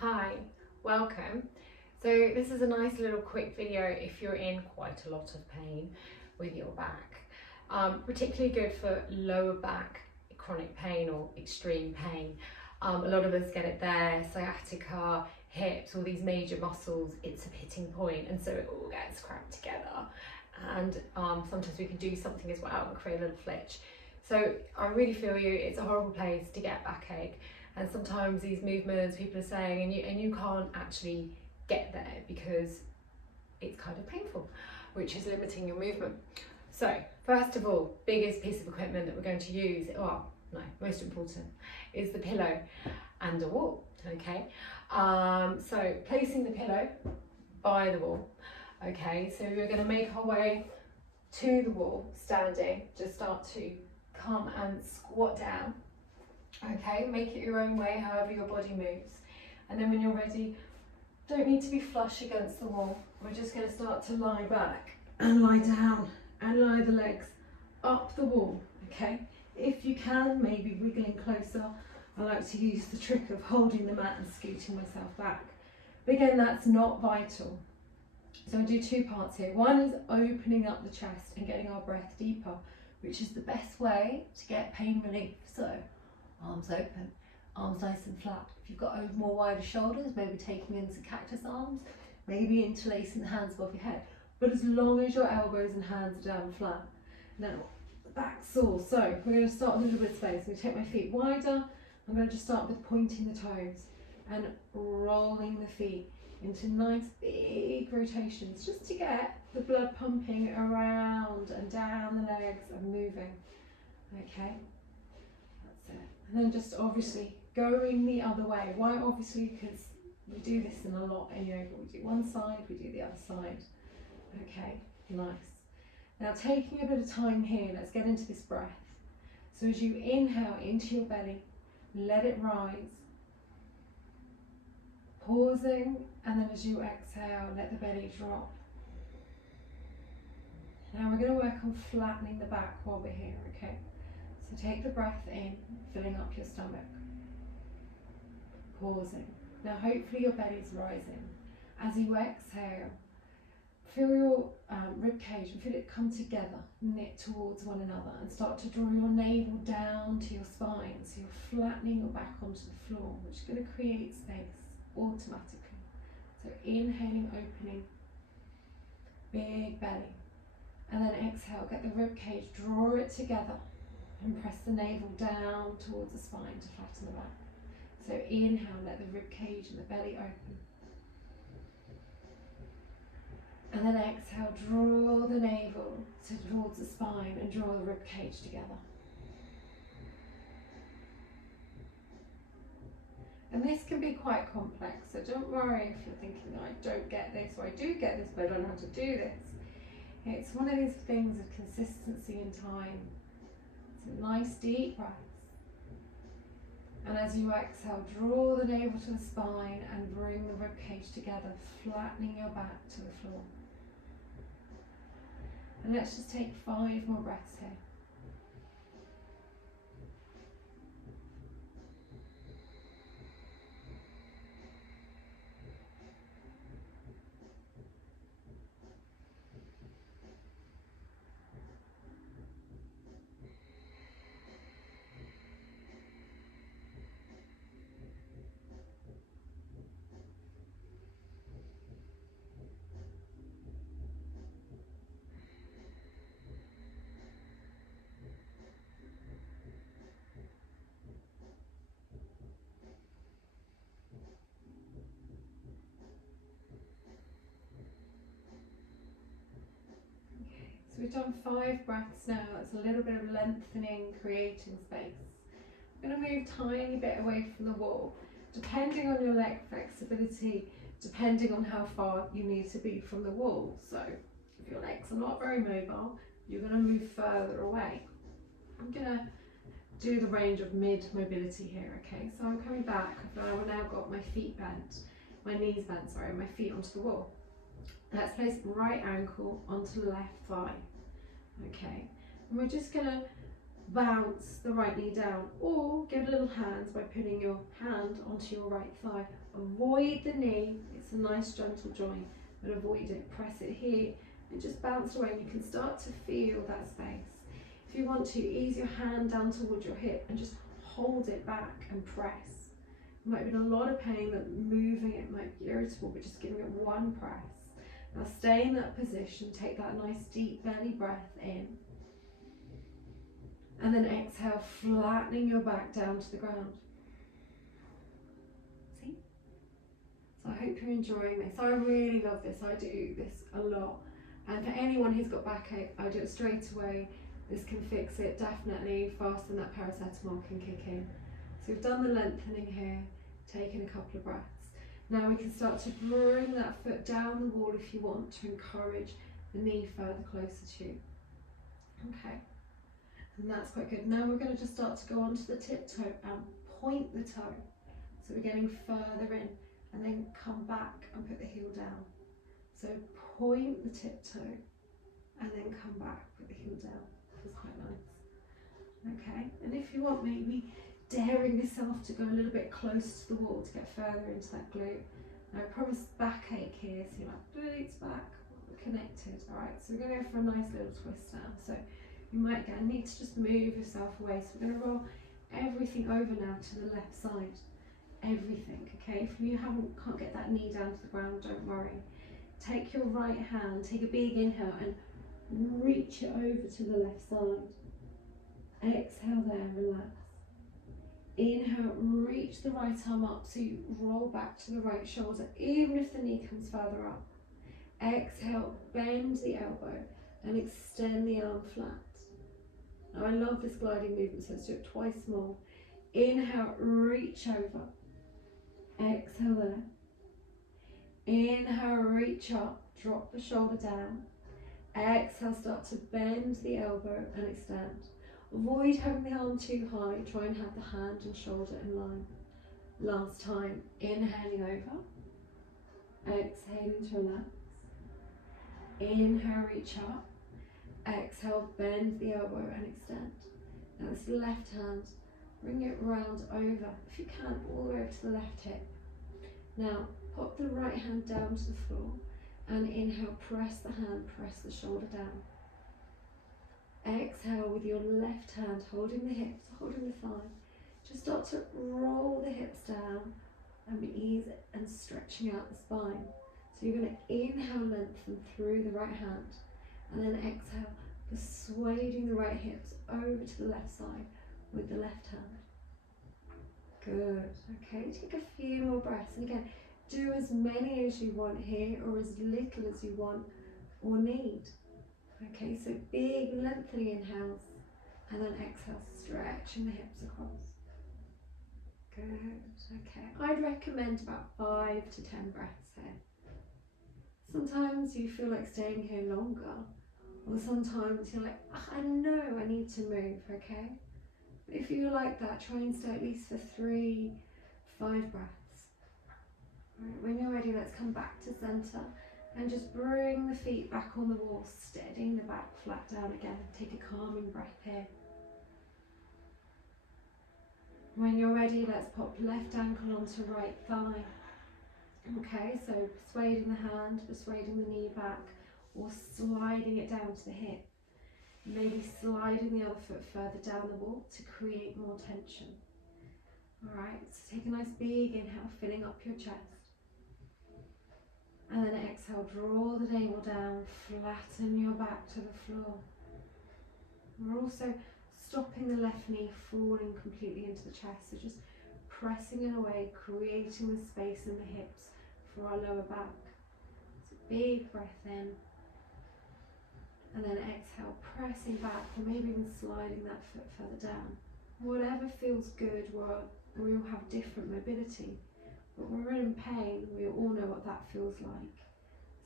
Hi, welcome. So this is a nice little quick video if you're in quite a lot of pain with your back. Particularly good for lower back chronic pain or extreme pain. A lot of us get it there, sciatica, hips, all these major muscles, it's a hitting point, and so it all gets cramped together. And sometimes we can do something as well and create a little flitch. So I really feel you, it's a horrible place to get backache. And sometimes these movements, people are saying, and you can't actually get there because it's kind of painful, which is limiting your movement. So first of all, biggest piece of equipment that we're going to use, most important, is the pillow and a wall, okay? So placing the pillow by the wall, okay? So we're gonna make our way to the wall, standing, just start to come and squat down. Okay, make it your own way, however your body moves. And then when you're ready, don't need to be flush against the wall. We're just going to start to lie back and lie down and lie the legs up the wall, okay? If you can, maybe wiggling closer. I like to use the trick of holding the mat and scooting myself back. But again, that's not vital. So I do two parts here. One is opening up the chest and getting our breath deeper, which is the best way to get pain relief. So arms open, arms nice and flat. If you've got more wider shoulders, maybe taking in some cactus arms, maybe interlacing the hands above your head. But as long as your elbows and hands are down flat. Now, the back sore. So we're going to start with a little bit of space. I'm going to take my feet wider. I'm going to just start with pointing the toes and rolling the feet into nice big rotations, just to get the blood pumping around and down the legs and moving. Okay. And then just obviously going the other way. Why obviously? Because we do this in a lot in yoga. We do one side, we do the other side. Okay, nice. Now taking a bit of time here, let's get into this breath. So as you inhale into your belly, let it rise. Pausing, and then as you exhale, let the belly drop. Now we're going to work on flattening the back while we're here, okay? So take the breath in, filling up your stomach. Pausing. Now hopefully your belly's rising. As you exhale, feel your rib cage and feel it come together, knit towards one another, and start to draw your navel down to your spine. So you're flattening your back onto the floor, which is going to create space automatically. So inhaling, opening, big belly. And then exhale, get the rib cage, draw it together. And press the navel down towards the spine to flatten the back. So inhale, let the rib cage and the belly open. And then exhale, draw the navel towards the spine and draw the rib cage together. And this can be quite complex, so don't worry if you're thinking, I don't get this, or I do get this, but I don't know how to do this. It's one of these things of consistency and time. So nice deep breaths. And as you exhale, draw the navel to the spine and bring the rib cage together, flattening your back to the floor. And let's just take 5 more breaths here. So we've done 5 breaths now. That's a little bit of lengthening, creating space. I'm going to move a tiny bit away from the wall, depending on your leg flexibility, depending on how far you need to be from the wall. So if your legs are not very mobile, you're going to move further away. I'm going to do the range of mid-mobility here, okay? So I'm coming back. I've now got my feet bent, my knees bent, sorry, my feet onto the wall. Let's place right ankle onto left thigh, okay? And we're just going to bounce the right knee down, or give little hands by putting your hand onto your right thigh. Avoid the knee, it's a nice gentle joint, but avoid it. Press it here and just bounce away. You can start to feel that space. If you want to, ease your hand down towards your hip and just hold it back and press. You might be in a lot of pain that moving it might be irritable, but just giving it one press. Now stay in that position, take that nice deep belly breath in. And then exhale, flattening your back down to the ground. See? So I hope you're enjoying this. I really love this. I do this a lot. And for anyone who's got backache, I do it straight away. This can fix it definitely faster than that paracetamol can kick in. So we've done the lengthening here, taken a couple of breaths. Now we can start to bring that foot down the wall if you want to encourage the knee further closer to you. Okay. And that's quite good. Now we're going to just start to go onto the tiptoe and point the toe. So we're getting further in and then come back and put the heel down. So point the tiptoe and then come back, put the heel down. That's quite nice. Okay, and if you want, maybe daring yourself to go a little bit close to the wall to get further into that glute. Now I promise backache here, so you're like glutes back, connected. Alright, so we're going to go for a nice little twist now. So you might need to just move yourself away. So we're going to roll everything over now to the left side. Everything, okay? If you can't get that knee down to the ground, don't worry. Take your right hand, take a big inhale and reach it over to the left side. Exhale there, relax. Inhale, reach the right arm up so you roll back to the right shoulder, even if the knee comes further up. Exhale, bend the elbow and extend the arm flat. Now I love this gliding movement, so let's do it twice more. Inhale, reach over. Exhale there. Inhale, reach up, drop the shoulder down. Exhale, start to bend the elbow and extend. Avoid having the arm too high, try and have the hand and shoulder in line. Last time, inhaling over. Exhaling to relax. Inhale, reach up. Exhale, bend the elbow and extend. Now this left hand, bring it round over, if you can, all the way over to the left hip. Now, pop the right hand down to the floor and inhale, press the hand, press the shoulder down. Exhale with your left hand, holding the hips, holding the thigh. Just start to roll the hips down and ease it and stretching out the spine. So you're going to inhale, lengthen through the right hand, and then exhale, persuading the right hips over to the left side with the left hand. Good. Okay, take a few more breaths. And again, do as many as you want here or as little as you want or need. Okay, so big lengthening inhales and then exhale, stretching the hips across. Good. Okay, I'd recommend about 5 to 10 breaths here. Sometimes you feel like staying here longer, or sometimes you're like, I know I need to move, okay? But if you like that, try and stay at least for 3, 5 breaths. Right, when you're ready, let's come back to center and just bring the feet back on the wall, steadying the back flat down again. Take a calming breath here. When you're ready, let's pop left ankle onto right thigh. Okay, so persuading the hand, persuading the knee back, or sliding it down to the hip. Maybe sliding the other foot further down the wall to create more tension. Alright, so take a nice big inhale, filling up your chest. And then exhale, draw the navel down, flatten your back to the floor. We're also stopping the left knee falling completely into the chest, so just pressing it away, creating the space in the hips for our lower back. So big breath in, and then exhale, pressing back, or maybe even sliding that foot further down. Whatever feels good, we all have different mobility, but when we're in pain, we all know what that feels like.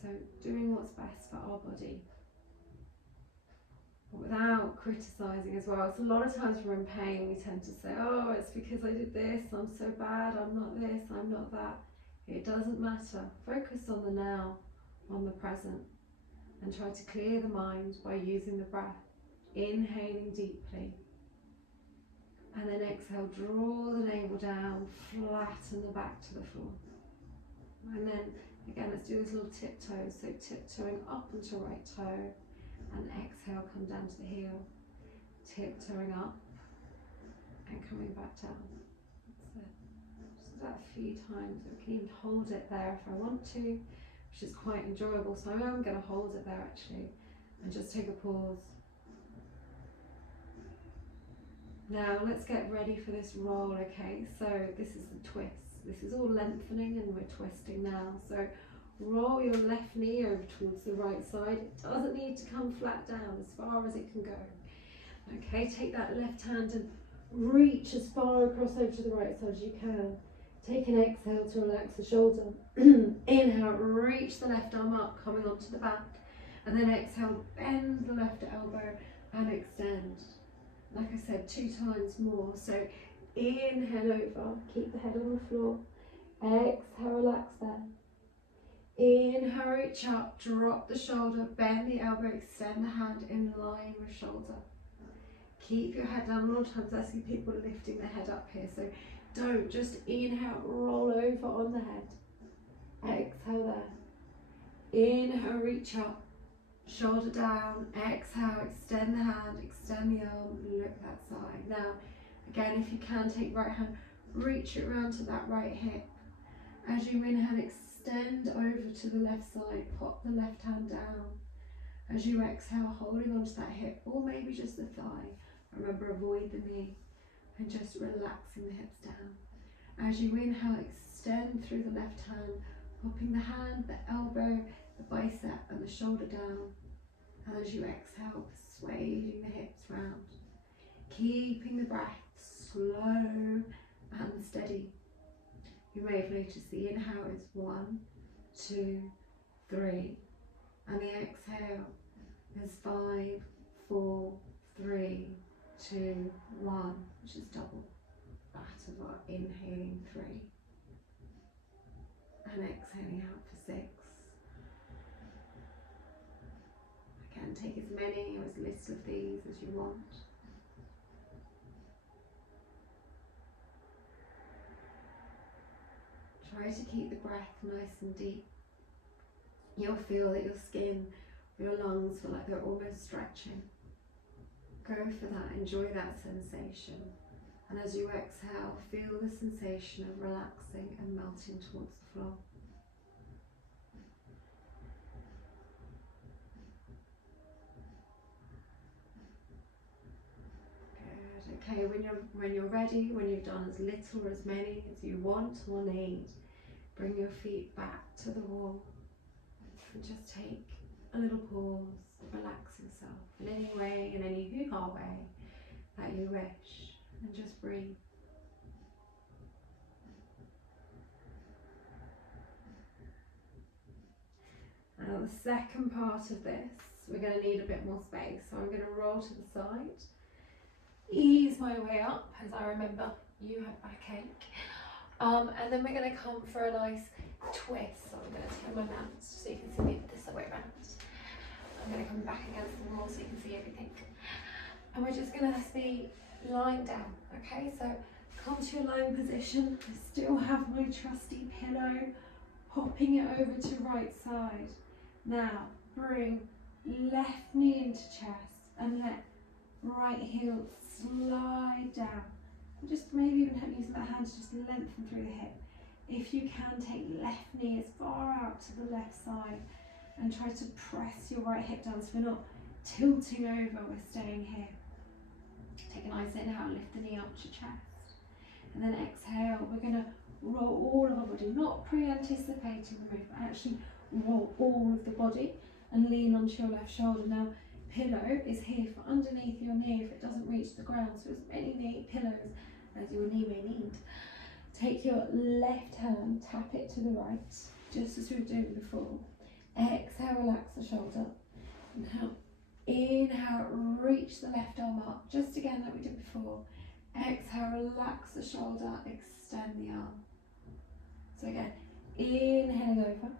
So doing what's best for our body, but without criticising as well. So a lot of times when we're in pain, we tend to say, oh, it's because I did this, I'm so bad, I'm not this, I'm not that. It doesn't matter. Focus on the now, on the present, and try to clear the mind by using the breath. Inhaling deeply And then exhale, draw the navel down, flatten the back to the floor. And then again, let's do this little tiptoes. So tiptoeing up onto right toe, and exhale, come down to the heel. Tiptoeing up and coming back down. That's it. Just that a few times. We can even hold it there if I want to, which is quite enjoyable. So I'm going to hold it there actually, and just take a pause. Now let's get ready for this roll, okay? So this is the twist. This is all lengthening and we're twisting now. So roll your left knee over towards the right side. It doesn't need to come flat down, as far as it can go. Okay, take that left hand and reach as far across over to the right side as you can. Take an exhale to relax the shoulder. Inhale, reach the left arm up, coming onto the back. And then exhale, bend the left elbow and extend. Like I said, 2 times more. So inhale over, keep the head on the floor. Exhale, relax there. Inhale, reach up, drop the shoulder, bend the elbow, extend the hand in line with shoulder. Keep your head down. A lot of times I see people lifting their head up here, so don't, just inhale, roll over on the head. Exhale there. Inhale, reach up, shoulder down. Exhale, extend the hand, extend the arm, look that side. Now, again, if you can, take right hand, reach it around to that right hip. As you inhale, extend over to the left side, pop the left hand down. As you exhale, holding onto that hip, or maybe just the thigh. Remember, avoid the knee, and just relaxing the hips down. As you inhale, extend through the left hand, popping the hand, the elbow, the bicep and the shoulder down. And as you exhale, persuading the hips round. Keeping the breath slow and steady. You may have noticed the inhale is 1, 2, 3, and the exhale is 5, 4, 3, 2, 1, which is double that of our inhaling 3 and exhaling out for 6. Again, take as many or as little of these as you want. Try to keep the breath nice and deep. You'll feel that your skin, your lungs feel like they're almost stretching. Go for that, enjoy that sensation. And as you exhale, feel the sensation of relaxing and melting towards the floor. Good. Okay, when you're ready, when you've done as little or as many as you want or need, bring your feet back to the wall and just take a little pause. Relax yourself in any way, in any hoo-ha way that you wish, and just breathe. Now the second part of this, we're going to need a bit more space, so I'm going to roll to the side, ease my way up, as I remember you have backache, and then we're going to come for a nice twist. So I'm going to turn my mat so you can see this other way around. I'm going to come back against the wall so you can see everything. And we're just going to be lying down, okay? So come to your lying position. I still have my trusty pillow, popping it over to right side. Now, bring left knee into chest and let right heel slide down. And just maybe even using that hand to just lengthen through the hip. If you can, take left knee as far out to the left side and try to press your right hip down so we're not tilting over, we're staying here. Take a nice inhale, lift the knee up to chest. And then exhale, we're going to roll all of our body, not pre-anticipating the move, but actually roll all of the body and lean onto your left shoulder. Now, pillow is here for underneath your knee if it doesn't reach the ground, so as many knee pillows as your knee may need. Take your left hand, tap it to the right, just as we were doing before. Exhale, relax the shoulder. Inhale, reach the left arm up, just again like we did before. Exhale, relax the shoulder, extend the arm. So again, inhaling over.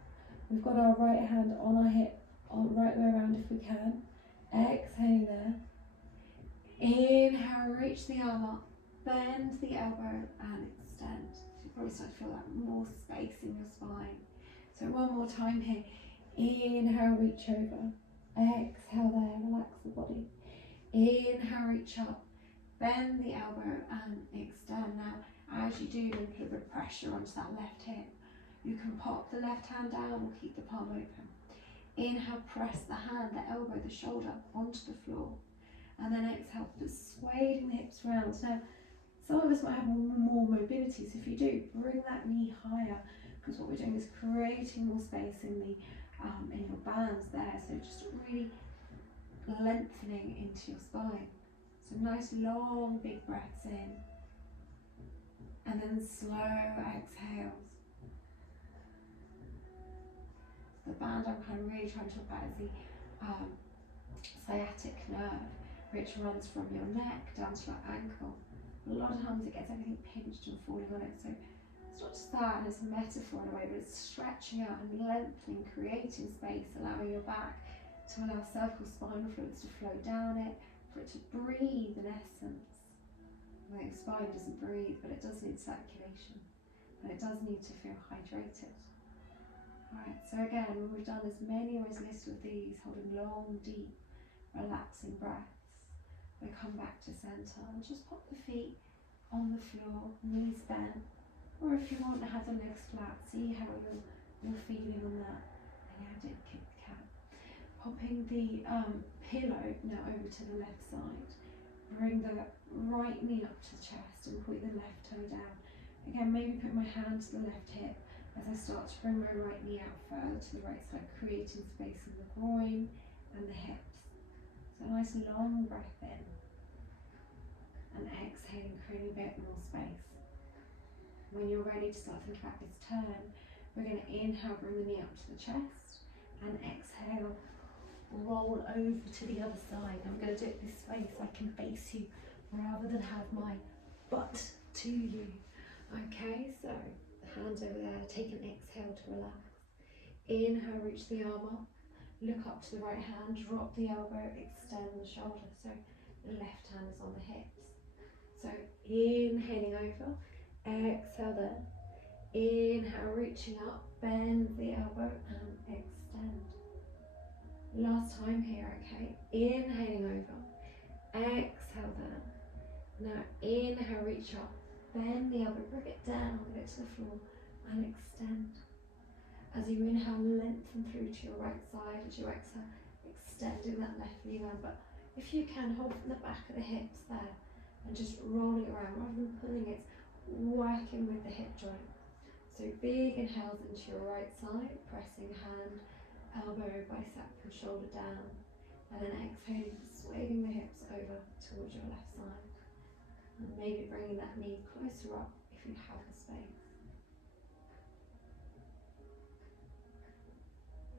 We've got our right hand on our hip, on right way around if we can. Exhaling there. Inhale, reach the arm up. bend the elbow and extend. So you probably start to feel that more space in your spine. So one more time here. Inhale, reach over. Exhale there, relax the body. Inhale, reach up. Bend the elbow and extend. Now, as you do, you're going to put a bit of pressure onto that left hip. You can pop the left hand down or keep the palm open. Inhale, press the hand, the elbow, the shoulder onto the floor. And then exhale, persuading the hips round. Now, some of us might have more mobility, so if you do, bring that knee higher, because what we're doing is creating more space in your bands there. So just really lengthening into your spine. So nice long big breaths in, and then slow exhales. The band I'm kind of really trying to talk about is the sciatic nerve, which runs from your neck down to your ankle. A lot of times it gets everything pinched and falling on it, so it's not just that, and it's a metaphor in a way, but it's stretching out and lengthening, creating space, allowing your back to allow cervical spinal fluids to flow down it, for it to breathe in essence. Well, your spine doesn't breathe, but it does need circulation, and it does need to feel hydrated. Alright, so again, when we've done as many or as little of these, holding long, deep, relaxing breaths, we come back to centre and just pop the feet on the floor, knees bent, or if you want to have the legs flat, see how you're feeling on that. And yeah, I did kick the cat. Popping the pillow now over to the left side. Bring the right knee up to the chest and point the left toe down. Again, maybe put my hand to the left hip as I start to bring my right knee out further to the right side, creating space in the groin and the hips. So a nice long breath in, and exhaling, creating a bit more space. When you're ready to start thinking about this turn, we're going to inhale, bring the knee up to the chest, and exhale, roll over to the other side. I'm going to do it this way so I can face you rather than have my butt to you. Okay, so hands over there, take an exhale to relax. Inhale, reach the arm up, look up to the right hand, drop the elbow, extend the shoulder, so the left hand is on the hips. So inhaling over, exhale there, inhale, reaching up, bend the elbow and extend. Last time here, okay, inhaling over, exhale there. Now inhale, reach up, bend the elbow, bring it down, get it to the floor and extend. As you inhale, lengthen through to your right side. As you exhale, extending that left knee round. But if you can, hold from the back of the hips there and just roll it around rather than pulling it, working with the hip joint. So big inhales into your right side, pressing hand, elbow, bicep and shoulder down. And then exhaling, swaying the hips over towards your left side. And maybe bringing that knee closer up if you have the space.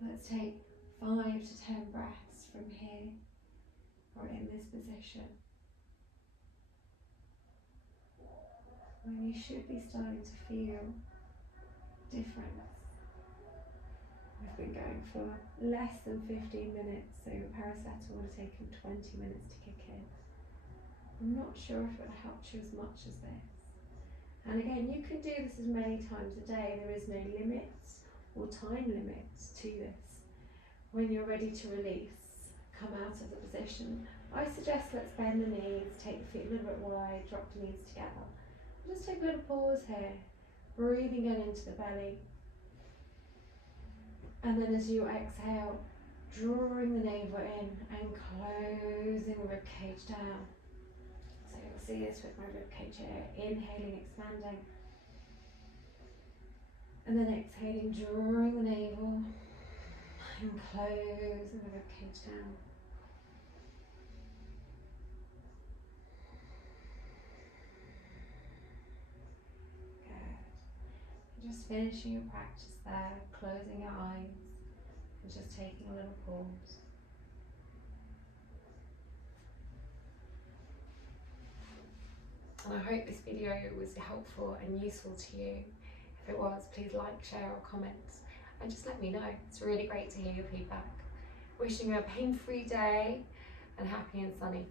Let's take 5 to 10 breaths from here or in this position. When you should be starting to feel difference. We've been going for less than 15 minutes, so paracetamol would have taken 20 minutes to kick in. I'm not sure if it would have helped you as much as this. And again, you can do this as many times a day. There is no limits or time limits to this. When you're ready to release, come out of the position. I suggest let's bend the knees, take the feet a little bit wide, drop the knees together. Just take a little pause here, breathing in into the belly. And then as you exhale, drawing the navel in and closing the ribcage down. So you'll see this with my ribcage here, inhaling, expanding. And then exhaling, drawing the navel and closing the ribcage down. Good. Just finishing your practice there, closing your eyes and just taking a little pause. And I hope this video was helpful and useful to you. If it was, please like, share or comment and just let me know. It's really great to hear your feedback. Wishing you a pain-free day and happy and sunny.